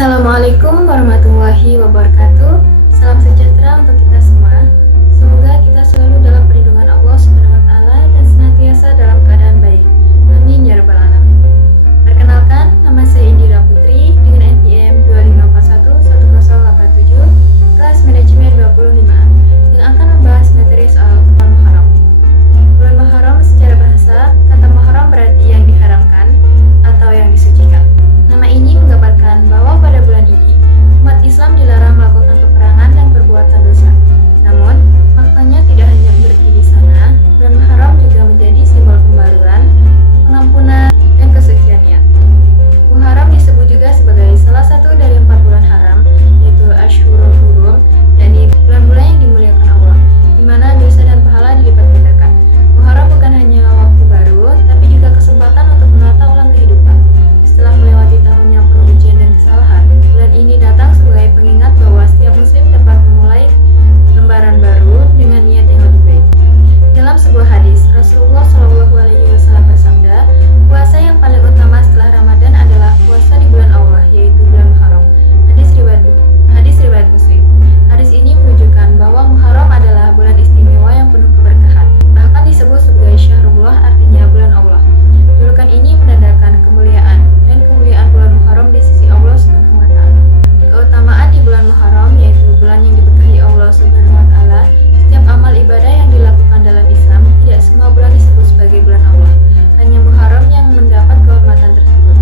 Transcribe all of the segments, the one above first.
Assalamualaikum warahmatullahi wabarakatuh. Salam sejahtera untuk kita semua. Semoga kita selalu dalam perlindungan Allah Subhanahu wa taala dan senantiasa dalam keadaan baik. Amin ya rabbal alamin. Perkenalkan, nama saya Indira Putri dengan NPM 25411087, kelas manajemen 25, yang akan membahas materi soal bulan Muharram. Bulan Muharram secara bahasa, kata Muharram berarti yang diharamkan atau yang disucikan. Nama ini menggambarkan bahwa pada bulan ini, umat Islam dilarang melakukan peperangan dan perbuatan dosa. Namun, faktanya tidak hanya berhenti di sana, bulan Muharram juga menjadi simbol pembaruan, pengampunan, dan kesucian niat. Muharram disebut juga sebagai salah satu dari 4 bulan haram, yaitu Ashhurul Hurum, yakni bulan-bulan yang dimuliakan Allah, di mana dosa dan pahala dilipat gandakan. Muharram bukan hanya waktu baru, tapi juga kesempatan untuk menata ulang kehidupan. Setelah melewati tahun yang penuh ujian dan kesalahan, bulan ini datang sebagai pengingat bahwa setiap muslim dapat memulai lembaran baru dengan niat yang lebih baik. Dalam sebuah hadis, Rasulullah SAW bersabda, puasa yang paling utama setelah Ramadan adalah puasa di bulan Allah, yaitu bulan Muharram. Hadis riwayat Muslim. Hadis ini menunjukkan bahwa Muharram adalah bulan istimewa yang penuh keberkahan. Bahkan disebut sebagai Syahrullah, artinya bulan Allah. Julukan ini menandakan kemuliaan bulan Muharram di sisi Allah Subhanahu wa taala. Keutamaan di bulan Muharram yaitu bulan yang diberkahi Allah Subhanahu wa taala. Setiap amal ibadah yang dilakukan dalam Islam, tidak semua bulan disebut sebagai bulan Allah. Hanya Muharram yang mendapat kehormatan tersebut.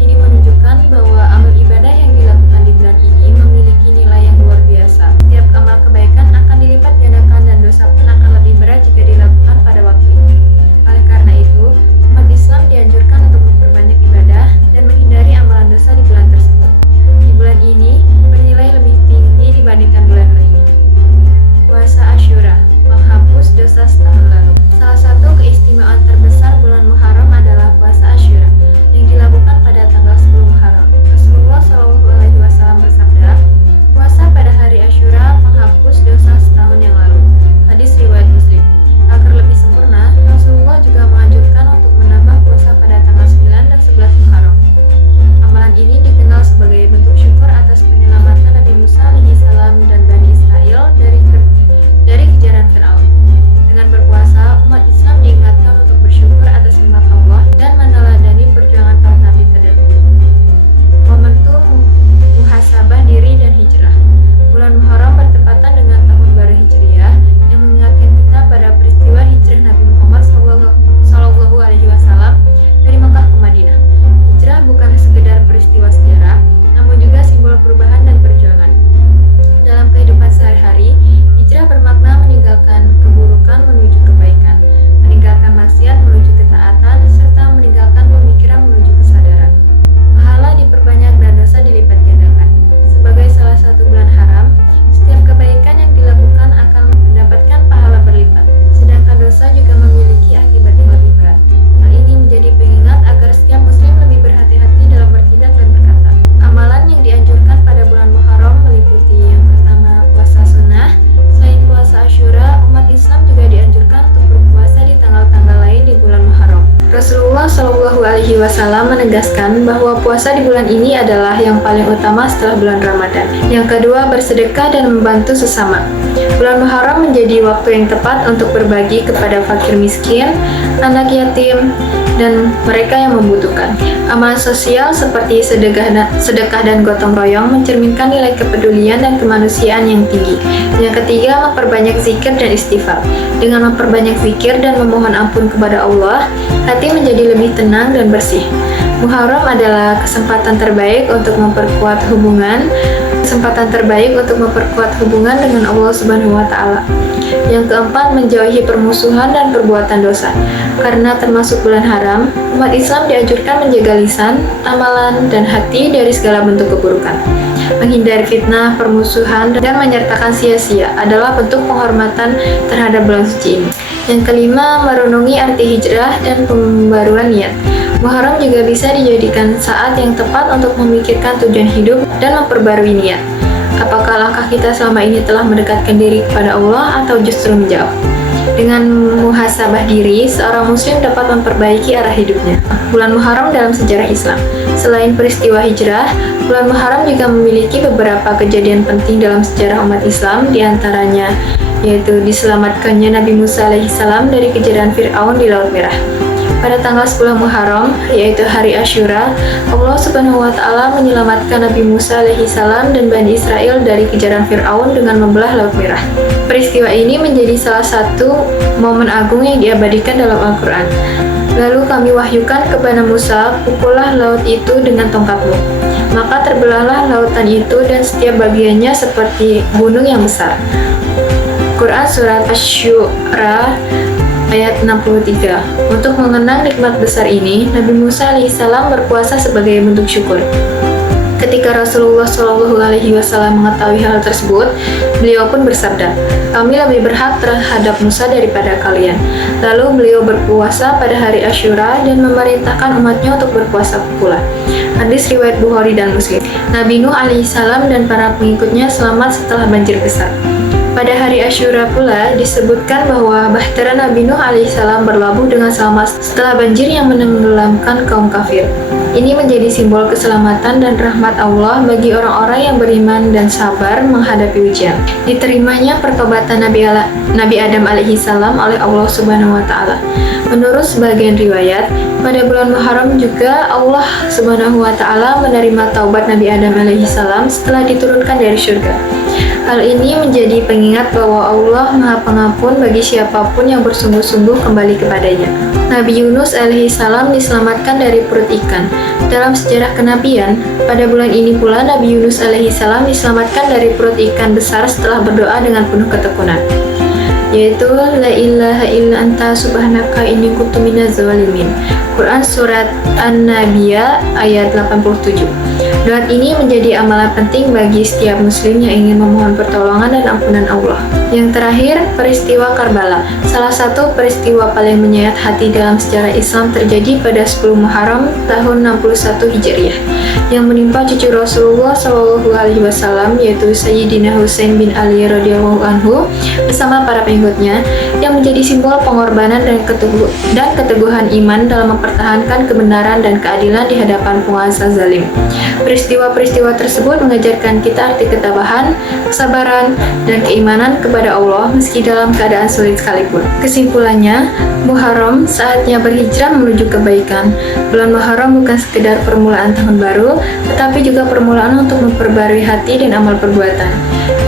Ini menunjukkan bahwa amal ibadah yang dilakukan di bulan ini memiliki nilai yang luar biasa. Setiap amal kebaikan akan dilipat gandakan dan dosa pun akan lebih berat jika dilakukan pada waktu ini. Oleh karena itu, umat Islam dianjurkan untuk memperbanyak ibadah dan menghindari amalan dosa di bulan tersebut. Di bulan ini bernilai lebih tinggi dibandingkan bulan lainnya. Puasa Asyura, menghapus dosa setahun lalu. Salah satu keistimewaan terbesar bulan Muharram adalah puasa Asyura yang dilakukan pada tanggal 10 Muharram. Rasulullah SAW bersabda, puasa pada hari Asyura menghapus dosa setahun yang lalu. Hadis riwayat Muslim. Agar lebih sempurna, Rasulullah juga menganjurkan untuk menambah puasa pada tanggal 9 dan 11 Muharram. Amalan ini dikenal sebagai bentuk syukur atas penyelamatan Nabi Musa alaihissalam dan Bani Israel dari kejaran Fir'aun. Dengan berpuasa, umat Islam diingatkan untuk bersyukur atas nikmat Allah dan meneladani perjuangan para nabi terdahulu. Momentum muhasabah diri dan hijrah. Bulan Muharram bertepatan dengan tahun baru Hijriah yang mengingatkan kita pada peristiwa hijrah Nabi Muhammad SAW dari Mekah ke Madinah. Hijrah bukan sekedar peristiwa sejarah, namun juga simbol perubahan dan perjuangan. Dalam kehidupan sehari-hari, hijrah bermakna meninggalkan keburukan menuju kebaikan, meninggalkan maksiat menuju ketaatan, serta meninggalkan pemikiran menuju kesadaran. Pahala diperbanyak dan dosa dilipat gandakan. Sebagai salah satu bulan haram, setiap kebaikan yang dilakukan akan mendapatkan pahala berlipat, sedangkan dosa juga memiliki akibat yang lebih berat. Hal ini menjadi pengingat agar setiap muslim lebih berhati-hati dalam bertindak dan berkata. Amalan yang dianjurkan pada bulan Muharram meliputi yang pertama, puasa sunnah. Selain puasa Asyura, umat Islam juga dianjurkan untuk berpuasa di tanggal-tanggal lain di bulan Muharram. Rasulullah SAW menegaskan bahwa puasa di bulan ini adalah yang paling utama setelah bulan Ramadan. Yang kedua, bersedekah dan membantu sesama. Bulan Muharram menjadi waktu yang tepat untuk berbagi kepada fakir miskin, anak yatim, dan mereka yang membutuhkan. Amalan sosial seperti sedekah dan gotong royong mencerminkan nilai kepedulian dan kemanusiaan yang tinggi. Yang ketiga, memperbanyak zikir dan istighfar. Dengan memperbanyak zikir dan memohon ampun kepada Allah, hati menjadi lebih tenang dan bersih. Muharram adalah kesempatan terbaik untuk memperkuat hubungan dengan Allah Subhanahu wa taala. Yang keempat, menjauhi permusuhan dan perbuatan dosa. Karena termasuk bulan haram, umat Islam dianjurkan menjaga lisan, amalan, dan hati dari segala bentuk keburukan. Menghindari fitnah, permusuhan, dan menyertakan sia-sia adalah bentuk penghormatan terhadap bulan suci ini. Yang kelima, merenungi arti hijrah dan pembaruan niat. Muharram juga bisa dijadikan saat yang tepat untuk memikirkan tujuan hidup dan memperbarui niat. Apakah langkah kita selama ini telah mendekatkan diri kepada Allah atau justru menjauh? Dengan muhasabah diri, seorang muslim dapat memperbaiki arah hidupnya. Bulan Muharram dalam sejarah Islam. Selain peristiwa hijrah, bulan Muharram juga memiliki beberapa kejadian penting dalam sejarah umat Islam, diantaranya yaitu diselamatkannya Nabi Musa alaihissalam dari kejaran Fir'aun di Laut Merah. Pada tanggal 10 Muharram, yaitu hari Asyura, Allah Subhanahu wa Ta'ala menyelamatkan Nabi Musa alaihissalam dan Bani Israel dari kejaran Fir'aun dengan membelah Laut Merah. Peristiwa ini menjadi salah satu momen agung yang diabadikan dalam Al-Quran. Lalu kami wahyukan kepada Musa, pukullah laut itu dengan tongkatmu. Maka terbelahlah lautan itu dan setiap bagiannya seperti gunung yang besar. Quran Surat Asy-Syu'ara ayat 63. Untuk mengenang nikmat besar ini, Nabi Musa alaihissalam berpuasa sebagai bentuk syukur. Ketika Rasulullah SAW mengetahui hal tersebut, beliau pun bersabda, "Kami lebih berhak terhadap Musa daripada kalian." Lalu beliau berpuasa pada hari Asyura dan memerintahkan umatnya untuk berpuasa pula. Hadis riwayat Bukhari dan Muslim. Nabi Nuh alaihissalam dan para pengikutnya selamat setelah banjir besar. Pada hari Asyura pula disebutkan bahwa bahtera Nabi Nuh alaihissalam berlabuh dengan selamat setelah banjir yang menenggelamkan kaum kafir. Ini menjadi simbol keselamatan dan rahmat Allah bagi orang-orang yang beriman dan sabar menghadapi ujian. Diterimanya pertobatan Nabi Adam alaihissalam oleh Allah Subhanahu wa Ta'ala. Menurut sebagian riwayat, pada bulan Muharram juga Allah Subhanahu wa Ta'ala menerima taubat Nabi Adam alaihissalam setelah diturunkan dari surga. Hal ini menjadi pengingat bahwa Allah Maha Pengampun bagi siapapun yang bersungguh-sungguh kembali kepadanya. Nabi Yunus alaihissalam diselamatkan dari perut ikan. Dalam sejarah kenabian, pada bulan ini pula Nabi Yunus alaihissalam diselamatkan dari perut ikan besar setelah berdoa dengan penuh ketekunan, yaitu La ilaha illa anta subhanaka inni kuntu minaz zalimin. Quran Surat An-Nabiyah ayat 87. Doa ini menjadi amalan penting bagi setiap muslim yang ingin memohon pertolongan dan ampunan Allah. Yang terakhir, peristiwa Karbala. Salah satu peristiwa paling menyayat hati dalam sejarah Islam terjadi pada 10 Muharram tahun 61 Hijriah yang menimpa cucu Rasulullah SAW, yaitu Sayyidina Husain bin Ali radhiyallahu anhu bersama para pengikutnya, yang menjadi simbol pengorbanan dan keteguhan iman dalam mempertahankan kebenaran dan keadilan di hadapan penguasa zalim. Peristiwa-peristiwa tersebut mengajarkan kita arti ketabahan, kesabaran, dan keimanan kepada Allah meski dalam keadaan sulit sekalipun. Kesimpulannya, Muharram saatnya berhijrah menuju kebaikan. Bulan Muharram bukan sekedar permulaan tahun baru, tetapi juga permulaan untuk memperbarui hati dan amal perbuatan.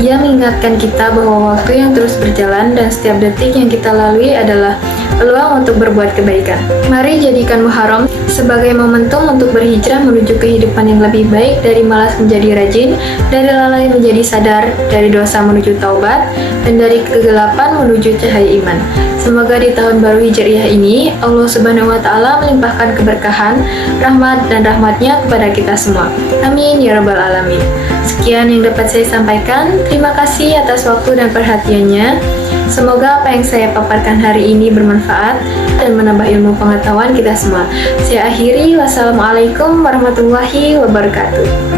Ia mengingatkan kita bahwa waktu yang terus berjalan dan setiap detik yang kita lalui adalah peluang untuk berbuat kebaikan. Mari jadikan Muharram sebagai momentum untuk berhijrah menuju kehidupan yang lebih baik, dari malas menjadi rajin, dari lalai menjadi sadar, dari dosa menuju taubat, dan dari kegelapan menuju cahaya iman. Semoga di tahun baru Hijriah ini, Allah Subhanahu wa Ta'ala melimpahkan keberkahan, rahmat, dan rahmatnya kepada kita semua. Amin ya Rabbal Alamin. Sekian yang dapat saya sampaikan. Terima kasih atas waktu dan perhatiannya. Semoga apa yang saya paparkan hari ini bermanfaat dan menambah ilmu pengetahuan kita semua. Saya akhiri, wassalamualaikum warahmatullahi wabarakatuh.